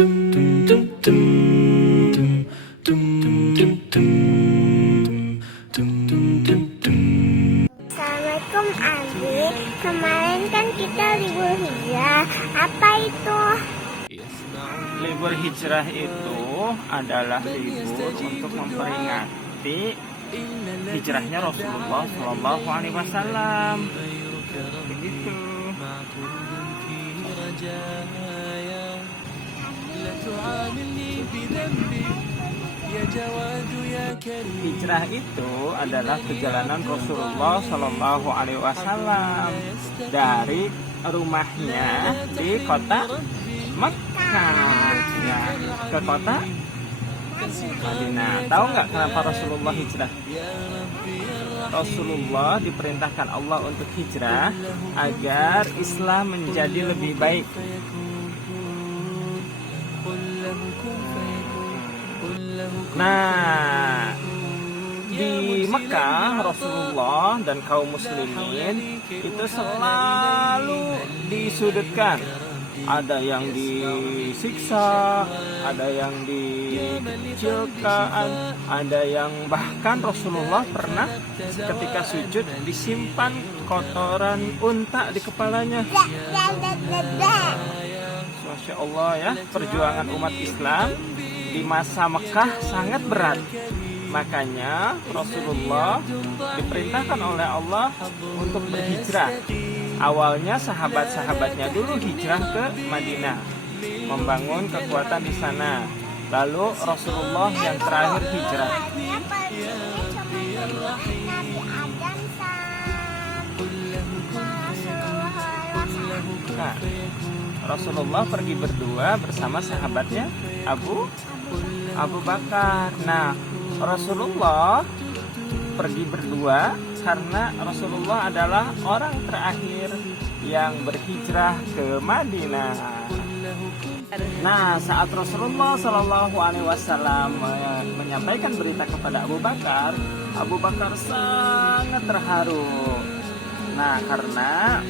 Assalamualaikum Abi. Kemarin kan kita libur hijrah. Apa itu? Libur hijrah itu adalah libur untuk memperingati hijrahnya Rasulullah Shallallahu Alaihi Wasallam. Begitu. Hijrah itu adalah perjalanan Rasulullah Shallallahu Alaihi Wasallam dari rumahnya di kota Mekah ke kota Madinah. Tahu nggak kenapa Rasulullah hijrah? Rasulullah diperintahkan Allah untuk hijrah agar Islam menjadi lebih baik. Nah, di Mekah Rasulullah dan kaum muslimin itu selalu disudutkan. Ada yang disiksa, ada yang dikecilkan, ada yang bahkan Rasulullah pernah ketika sujud disimpan kotoran unta di kepalanya. Masya Allah ya, perjuangan umat Islam di masa Mekah sangat berat. Makanya Rasulullah diperintahkan oleh Allah untuk berhijrah. Awalnya sahabat-sahabatnya dulu hijrah ke Madinah, membangun kekuatan di sana. Lalu Rasulullah yang terakhir hijrah. Nah, Rasulullah pergi berdua bersama sahabatnya Abu Bakar. Nah, Rasulullah pergi berdua karena Rasulullah adalah orang terakhir yang berhijrah ke Madinah. Nah, saat Rasulullah Shallallahu Alaihi Wasallam menyampaikan berita kepada Abu Bakar sangat terharu. Nah, karena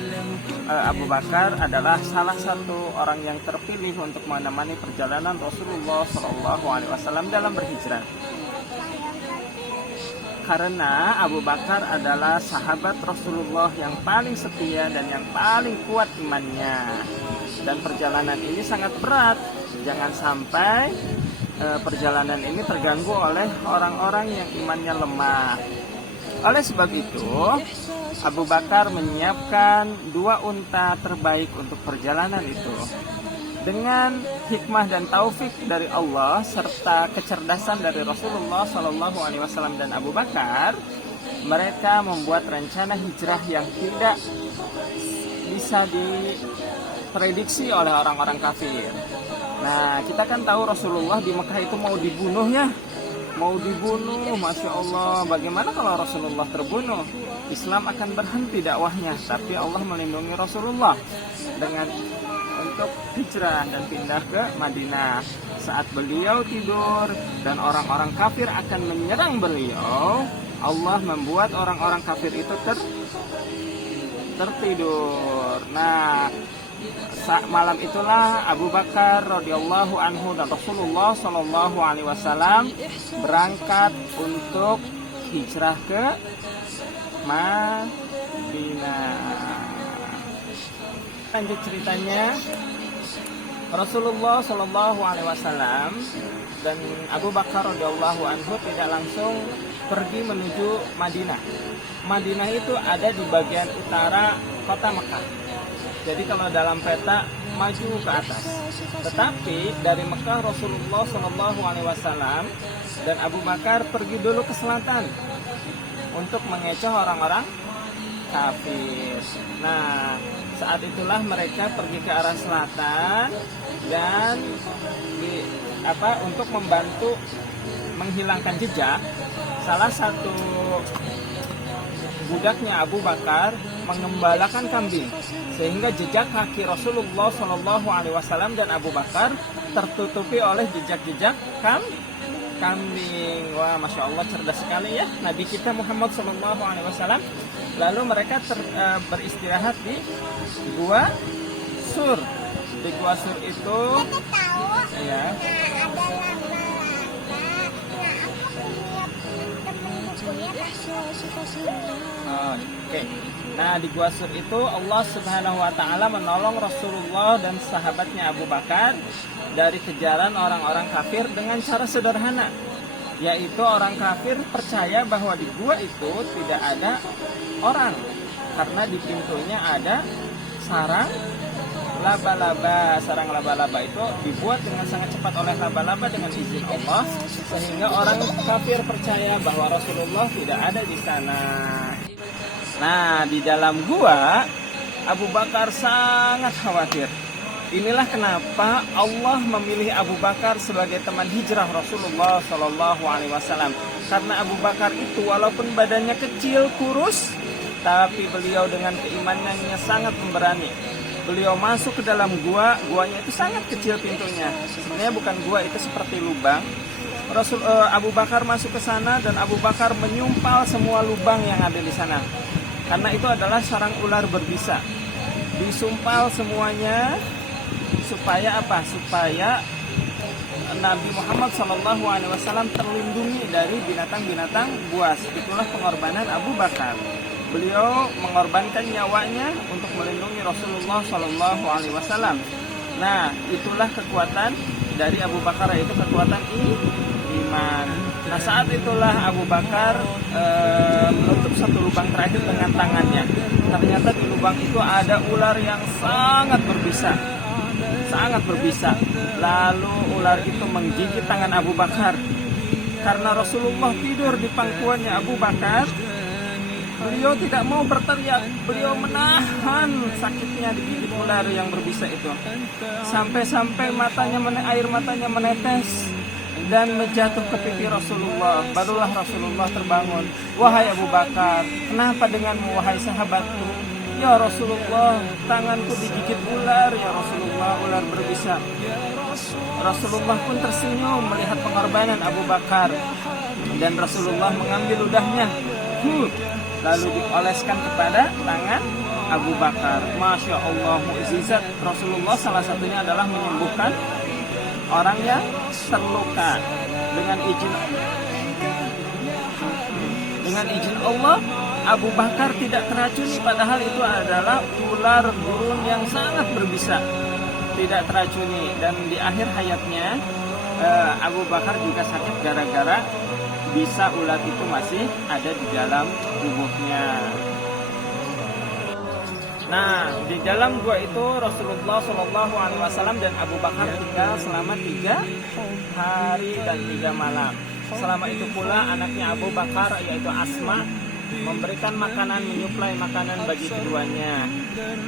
Abu Bakar adalah salah satu orang yang terpilih untuk menemani perjalanan Rasulullah Shallallahu Alaihi Wasallam dalam berhijrah. Karena Abu Bakar adalah sahabat Rasulullah yang paling setia dan yang paling kuat imannya. Dan perjalanan ini sangat berat. Jangan sampai perjalanan ini terganggu oleh orang-orang yang imannya lemah. Oleh sebab itu, Abu Bakar menyiapkan 2 unta terbaik untuk perjalanan itu. Dengan hikmah dan taufik dari Allah serta kecerdasan dari Rasulullah Shallallahu Alaihi Wasallam dan Abu Bakar, mereka membuat rencana hijrah yang tidak bisa diprediksi oleh orang-orang kafir. Nah, kita kan tahu Rasulullah di Mekah itu mau dibunuh ya. Mau dibunuh, Masya Allah. Bagaimana kalau Rasulullah terbunuh? Islam akan berhenti dakwahnya. Tapi Allah melindungi Rasulullah dengan untuk hijrah dan pindah ke Madinah. Saat beliau tidur dan orang-orang kafir akan menyerang beliau, Allah membuat orang-orang kafir itu tertidur. Nah, malam itulah Abu Bakar radhiyallahu anhu dan Rasulullah Shallallahu Alaihi Wasallam berangkat untuk hijrah ke Madinah. Lanjut ceritanya, Rasulullah Shallallahu Alaihi Wasallam dan Abu Bakar radhiyallahu anhu tidak langsung pergi menuju Madinah. Madinah itu ada di bagian utara kota Mekah. Jadi kalau dalam peta maju ke atas. Tetapi dari Mekah Rasulullah Shallallahu Alaihi Wasallam dan Abu Bakar pergi dulu ke selatan untuk mengecoh orang-orang kafir. Nah, saat itulah mereka pergi ke arah selatan dan untuk membantu menghilangkan jejak. Salah satu budaknya Abu Bakar mengembalakan kambing sehingga jejak kaki Rasulullah Shallallahu Alaihi Wasallam dan Abu Bakar tertutupi oleh jejak-jejak kambing. Wah, Masya Allah, cerdas sekali ya Nabi kita Muhammad Shallallahu Alaihi Wasallam. Lalu mereka beristirahat di Gua Sur. Di Gua Sur itu Ya. Nah, ada laba-laba. Nah, aku punya temenku punya Oke. Nah, di Gua Sur itu Allah Subhanahu wa taala menolong Rasulullah dan sahabatnya Abu Bakar dari kejaran orang-orang kafir dengan cara sederhana, yaitu orang kafir percaya bahwa di gua itu tidak ada orang karena di pintunya ada sarang laba-laba. Sarang laba-laba itu dibuat dengan sangat cepat oleh laba-laba dengan izin Allah, sehingga orang kafir percaya bahwa Rasulullah tidak ada di sana. Nah, di dalam gua Abu Bakar sangat khawatir. Inilah kenapa Allah memilih Abu Bakar sebagai teman hijrah Rasulullah Shallallahu Alaihi Wasallam. Karena Abu Bakar itu walaupun badannya kecil, kurus, tapi beliau dengan keimanannya sangat pemberani. Beliau masuk ke dalam guanya itu sangat kecil pintunya. Sebenarnya bukan gua, itu seperti lubang. Abu Bakar masuk ke sana dan Abu Bakar menyumpal semua lubang yang ada di sana. Karena itu adalah sarang ular berbisa. Disumpal semuanya supaya apa? Supaya Nabi Muhammad SAW terlindungi dari binatang-binatang buas. Itulah pengorbanan Abu Bakar. Beliau mengorbankan nyawanya untuk melindungi Rasulullah SAW. Nah, itulah kekuatan dari Abu Bakar, yaitu kekuatan iman. Nah, saat itulah Abu Bakar menutup satu lubang terakhir dengan tangannya. Ternyata di lubang itu ada ular yang sangat berbisa. Lalu ular itu menggigit tangan Abu Bakar. Karena Rasulullah tidur di pangkuannya Abu Bakar, beliau tidak mau berteriak. Beliau menahan sakitnya digigit ular yang berbisa itu. Sampai-sampai air matanya menetes dan menjatuh ke pipi Rasulullah. Barulah Rasulullah terbangun. Wahai Abu Bakar, kenapa denganmu wahai sahabatku? Ya Rasulullah, tanganku digigit ular. Ya Rasulullah, ular berbisa. Rasulullah pun tersenyum melihat pengorbanan Abu Bakar. Dan Rasulullah mengambil ludahnya, lalu dioleskan kepada tangan Abu Bakar. Masya Allah, mukjizat Rasulullah salah satunya adalah menyembuhkan orang yang terluka dengan izin Allah. Abu Bakar tidak teracuni, padahal itu adalah ular gurun yang sangat berbisa. Tidak teracuni, dan di akhir hayatnya Abu Bakar juga sakit gara-gara bisa ular itu masih ada di dalam tubuhnya. Nah, di dalam gua itu Rasulullah SAW dan Abu Bakar tinggal selama 3 hari dan 3 malam. Selama itu pula anaknya Abu Bakar, yaitu Asma, memberikan makanan, menyuplai makanan bagi keduanya.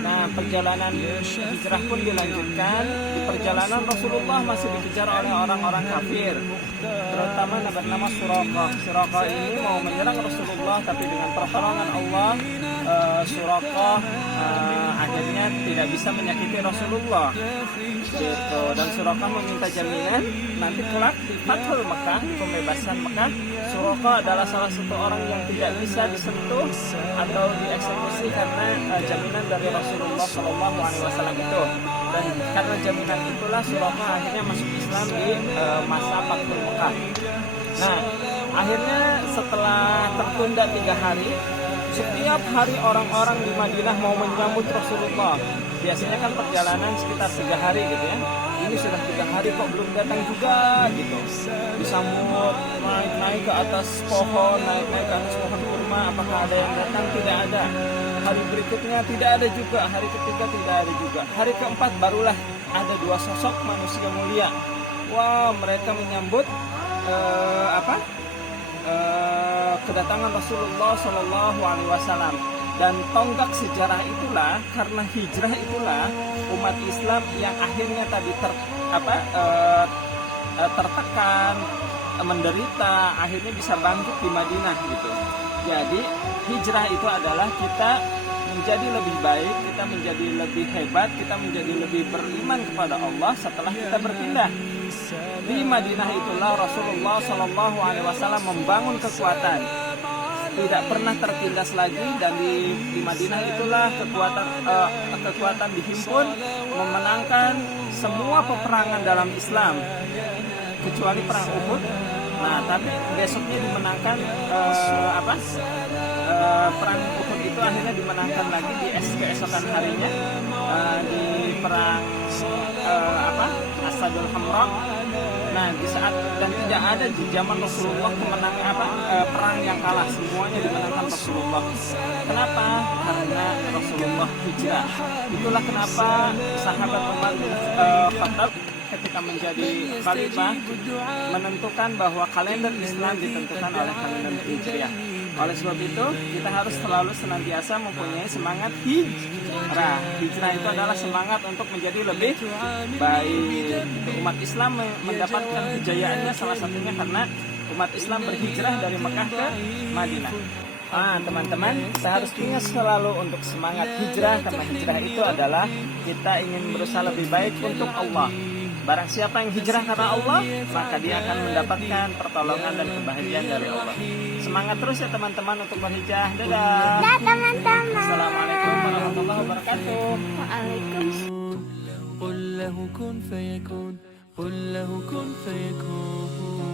Nah, perjalanan hijrah pun dilanjutkan. Di perjalanan Rasulullah masih dikejar oleh orang-orang kafir, terutama bernama Suraqah. Suraqah ini mau menyerang Rasulullah, tapi dengan pertolongan Allah, Suraqah akhirnya tidak bisa menyakiti Rasulullah. Gitu. Dan Suraqah meminta jaminan nanti kelak di Fathul Mekah, di pembebasan Mekah, Suraqah adalah salah satu orang yang tidak bisa disentuh atau dieksekusi karena jaminan dari Rasulullah SAW itu. Dan karena jaminan itulah Suraqah akhirnya masuk Islam di masa Fathul Mekah. Nah, akhirnya setelah tertunda 3 hari, setiap hari orang-orang di Madinah mau menyambut Rasulullah. Biasanya kan perjalanan sekitar 3 hari gitu ya. Ini sudah 3 hari kok belum datang juga gitu. Disambut, naik ke atas pohon, naik ke atas pohon kurma. Apakah ada yang datang? Tidak ada. Hari berikutnya tidak ada juga. Hari ketiga tidak ada juga. Hari keempat barulah ada 2 sosok manusia mulia. Wah, mereka menyambut kedatangan Rasulullah SAW. Dan tonggak sejarah itulah, karena hijrah itulah umat Islam yang akhirnya tadi tertekan, menderita, akhirnya bisa bangkit di Madinah gitu. Jadi hijrah itu adalah kita menjadi lebih baik, kita menjadi lebih hebat, kita menjadi lebih beriman kepada Allah setelah kita berpindah. Di Madinah itulah Rasulullah SAW membangun kekuatan. tidak pernah tertindas lagi, dan di Madinah itulah kekuatan dihimpun memenangkan semua peperangan dalam Islam kecuali perang Uhud. Nah, tapi besoknya dimenangkan perang Uhud itu akhirnya dimenangkan lagi di keesokan harinya di perang Asadul Hamra. Nah, di saat dan tidak ada di zaman Rasulullah kemenangan perang yang kalah, semuanya dimenangkan Rasulullah. Kenapa? Karena Rasulullah hijrah. Itulah kenapa sahabat Umar bin Khattab ketika menjadi khalifah menentukan bahwa kalender Islam ditentukan oleh kalender Hijriah. Oleh sebab itu, kita harus selalu senantiasa mempunyai semangat hijrah. Hijrah itu adalah semangat untuk menjadi lebih baik. Umat Islam mendapatkan kejayaannya salah satunya karena umat Islam berhijrah dari Mekah ke Madinah. Teman-teman, kita harus ingat selalu untuk semangat hijrah, karena hijrah itu adalah kita ingin berusaha lebih baik untuk Allah. Barang siapa yang hijrah karena Allah, maka dia akan mendapatkan pertolongan dan kebahagiaan dari Allah. Semangat terus ya teman-teman untuk berhijrah. Dadah. Dah teman-teman. Assalamualaikum warahmatullahi wabarakatuh. Waalaikumsalam. قل له كن فيكون قل له كن فيكون